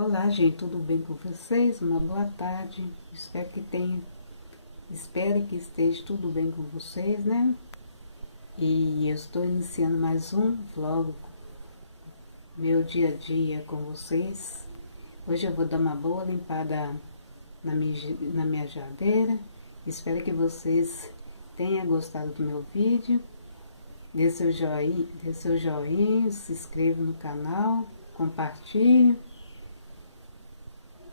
Olá, gente, tudo bem com vocês? Uma boa tarde. Espero que esteja tudo bem com vocês, né? E eu estou iniciando mais um vlog, meu dia a dia com vocês. Hoje eu vou dar uma boa limpada na minha geladeira. Espero que vocês tenham gostado do meu vídeo. Dê seu joinha, se inscreva no canal, compartilhe.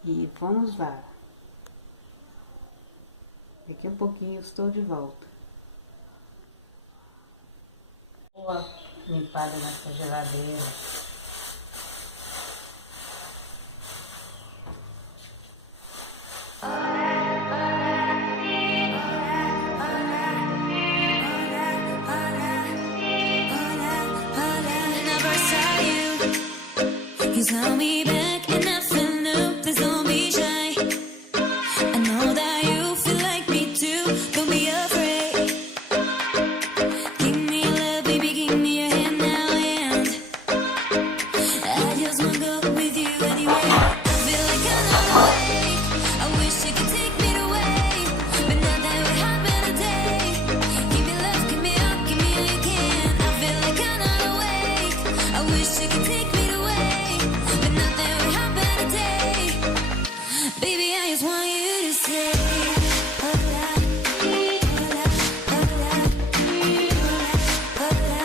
E vamos lá. Daqui a pouquinho eu estou de volta. Boa limpada nessa geladeira. You saw me back and I feel new, please don't be shy. I know that you feel like me too, don't be afraid. Give me your love, baby, give me your hand now, and I just wanna go with you anywhere. I feel like I'm not awake, I wish you could take me away, but not that would happen today. Give me love, give me up, give me all you can. I feel like I'm not awake, I wish you could take me away. Baby, I just want you to say hola, hola, hola, hola, hola.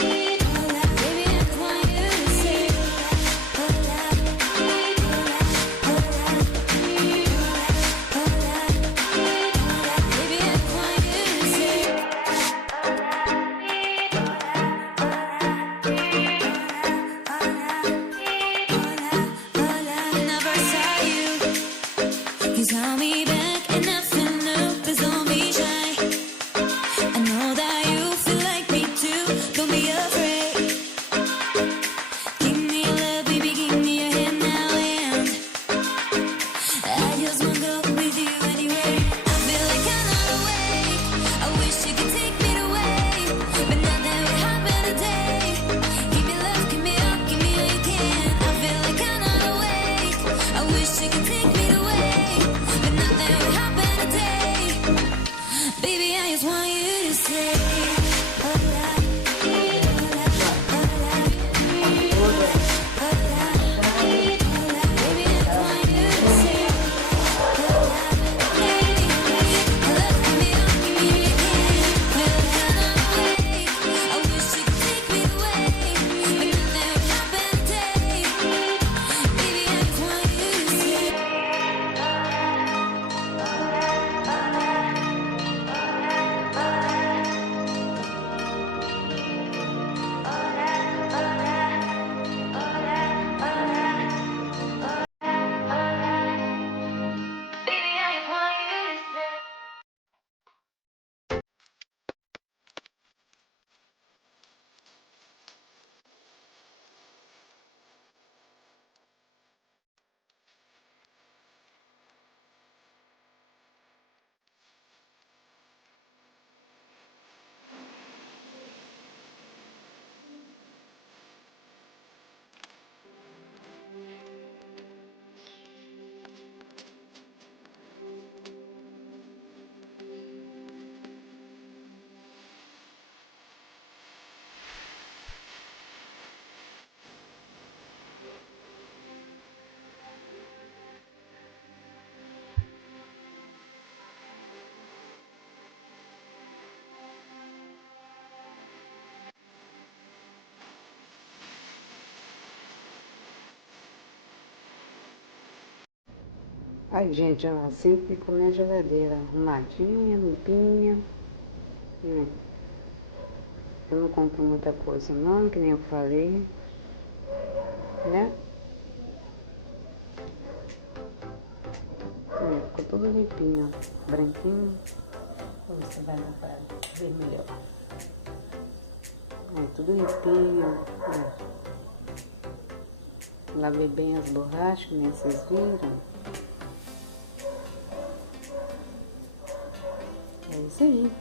Baby, I just want you to say hola, hola, hola, hola, hola. Baby, I just want you to say you saw me back and I feel new, please don't be shy. I know that you feel like me too, don't be afraid. Give me your love, baby, give me your hand now, and I just wanna go with you anywhere. I feel like I'm not awake, I wish you could take me away, but not that would happen today. Give me love, give me up, give me all you can. I feel like I'm not awake, I wish you could take me away. Baby, I just want you to say hola, hola, hola, hola, hola. Baby, I just want you to say hola, love, give me up, give me your hand. Feel like I'm not awake, I wish you could take me away, but nothing would happen today. Baby, I just want you to say Ai, gente, ó, assim ficou minha geladeira arrumadinha, limpinha. Eu não compro muita coisa não, que nem eu falei, né? Ficou tudo limpinho, ó, branquinho. Você vai dar pra ver melhor. Tudo limpinho, ó. Lavei bem as borrachas, que nem vocês viram. É isso aí.